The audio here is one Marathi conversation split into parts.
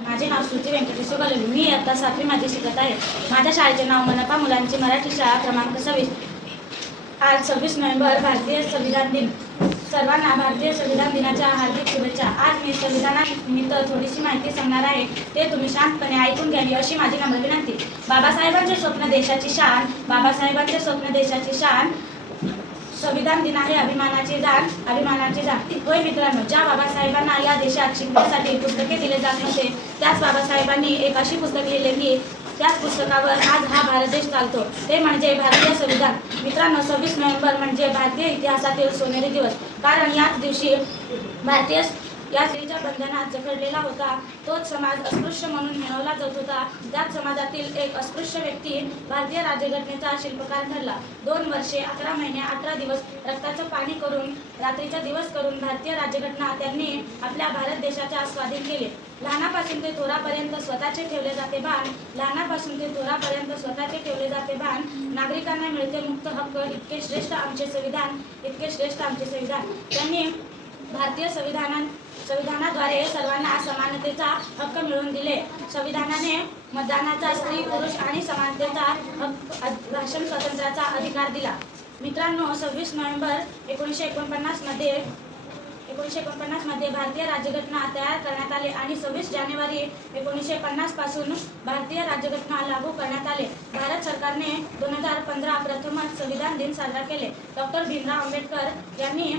माझे नाव श्रुती व्यंकटेश्वर कलवी. मी आता 7वी मध्ये शिकत आहे. माझ्या शाळेचे नाव मनपा मुलांची मराठी शाळा क्रमांक 26. आज 26 नोव्हेंबर भारतीय संविधान दिन. सर्वांना भारतीय संविधान दिनाच्या हार्दिक शुभेच्छा. आज मी संविधानानिमित्त थोडीशी माहिती सांगणार आहे. ते तुम्ही शांतपणे ऐकून घ्यावी अशी माझी नम्र विनंती. बाबासाहेबांचे स्वप्न देशाची शान. बाबासाहेबांचे स्वप्न देशाची शान. संविधान दिन आहे अभिमानाची जाण. अभिमानाची जाण. होय मित्रांनो, ज्या बाबासाहेबांना या देशात शिकण्यासाठी पुस्तके दिले जात नव्हते, त्याच बाबासाहेबांनी एक अशी पुस्तक लिहिले की त्याच पुस्तकावर आज हा भारत देश चालतो. ते म्हणजे भारतीय संविधान. मित्रांनो, 26 नोव्हेंबर म्हणजे भारतीय इतिहासातील सोनेरी दिवस. कारण याच दिवशी भारतीय या स्त्रीच्या बंधनात जखडलेला होता. तोच समाज अस्पृश्य म्हणून मिळवला जात होता. त्याच समाजातील एक अस्पृश्य व्यक्ती भारतीय राज्यघटनेचा शिल्पकार ठरला. 2 वर्षे 11 महिने 18 दिवस रक्ताचं पाणी करून, रात्रीचा दिवस करून भारतीय राज्यघटना त्यांनी आपल्या भारत देशाच्या स्वाधीन केले. लहानापासून ते थोरापर्यंत स्वतःचे ठेवले जाते भान. लहानापासून ते थोरापर्यंत स्वतःचे ठेवले जाते भान. नागरिकांना मिळते मुक्त हक्क. इतके श्रेष्ठ आमचे संविधान. इतके श्रेष्ठ आमचे संविधान. त्यांनी भारतीय संविधानाद्वारे सर्वांना समानतेचा हक्क मिळवून दिले. संविधानाने मतदानाचा, स्त्री पुरुष आणि समानतेचा हक्क, भाषण स्वातंत्र्याचा अधिकार दिला. मित्रांनो, 26 नोव्हेंबर 1949 मध्ये भारतीय राज्यघटना तयार करण्यात आले आणि 26 जानेवारी 1950 पासून भारतीय राज्यघटना लागू करण्यात आले. भारत सरकारने 2015 प्रथमच संविधान दिन साजरा केले. डॉक्टर भीमराव आंबेडकर यांनी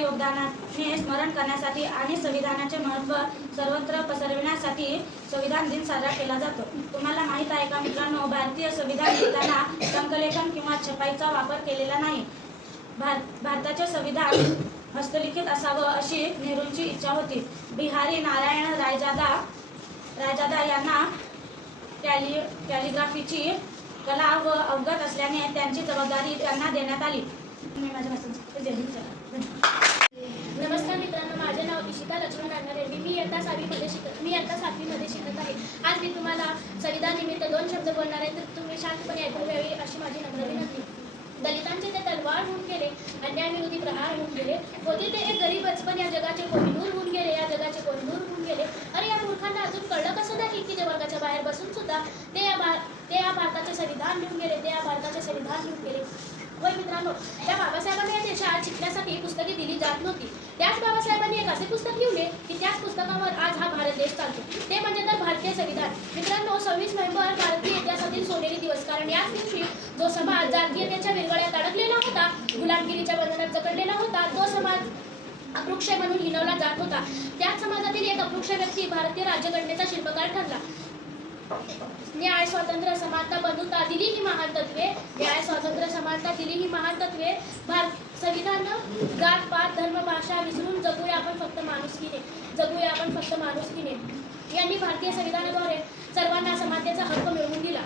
योगदानाने स्मरण करण्यासाठी आणि संविधानाचे महत्त्व सर्वत्र पसरविण्यासाठी संविधान दिन साजरा केला जातो. तुम्हाला माहीत आहे का मित्रांनो, भारतीय संविधान लिहिताना टंकलेखन किंवा छपाईचा वापर केलेला नाही. भारताचे संविधान हस्तलिखित असावं अशी नेहरूंची इच्छा होती. बिहारी नारायण रायजादा यांना कॅलिग्राफीची कला व अवगत असल्याने त्यांची जबाबदारी त्यांना देण्यात आली. नमस्कार मित्रांनो, माझे नाव इशिता लक्ष्मण रेड्डी. मी इयत्ता 7वी मध्ये शिकत आहे. आज मी तुम्हाला संविधान निमित्त 2 शब्द बोलणार आहे, तर तुम्ही शांतपणे ऐकून घ्यावी अशी माझी नम्र विनंती. दलितांचे ते तलवार होऊन गेले, अन्यायविरोधी प्रहार होऊन गेले. होते ते एक गरीब बचपन, या जगाचे कोहिनूर होऊन गेले. या जगाचे कोहिनूर होऊन गेले. अरे, या मूर्खांना अजून कळलं कसं नाही की जे वर्गाच्या बाहेर बसून सुद्धा ते या भारताचे संविधान लिहून गेले. ते या भारताचे संविधान लिहून गेले. होय मित्रांनो, त्या बाबासाहेबांनी या देशात शिकण्यासाठी पुस्तके दिली जात नव्हती. त्याच बाबासाहेबांनी एक असे पुस्तक लिहिले की त्याच पुस्तकावर आज हा भारत देश चालतो. ते म्हणजे तर भारतीय संविधान. मित्रांनो, 26 नोव्हेंबर भारतीय इतिहासातील सोनेरी दिवस. कारण याच दिवशी जो समाज जातीयतेच्या विरगळ्यात अडकलेला होता, गुलामगिरीच्या बंधनात जखडलेला होता, तो समाज अपृक्ष म्हणून हिणवला जात होता. त्याच समाजातील एक अपृक्ष व्यक्ती भारतीय राज्यघटनेचा शिल्पकार ठरला. न्याय, स्वातंत्र्य, समानता, बंधुता दिली ही महान तत्वे. न्याय, स्वातंत्र्य, समानता दिली ही महान तत्वे. संविधान जात पात धर्म भाषा विसरून जगूया आपण फक्त माणुसकीने. जगूया आपण फक्त माणुसकीने. यांनी भारतीय संविधानाद्वारे सर्वांना समानतेचा हक्क मिळवून दिला.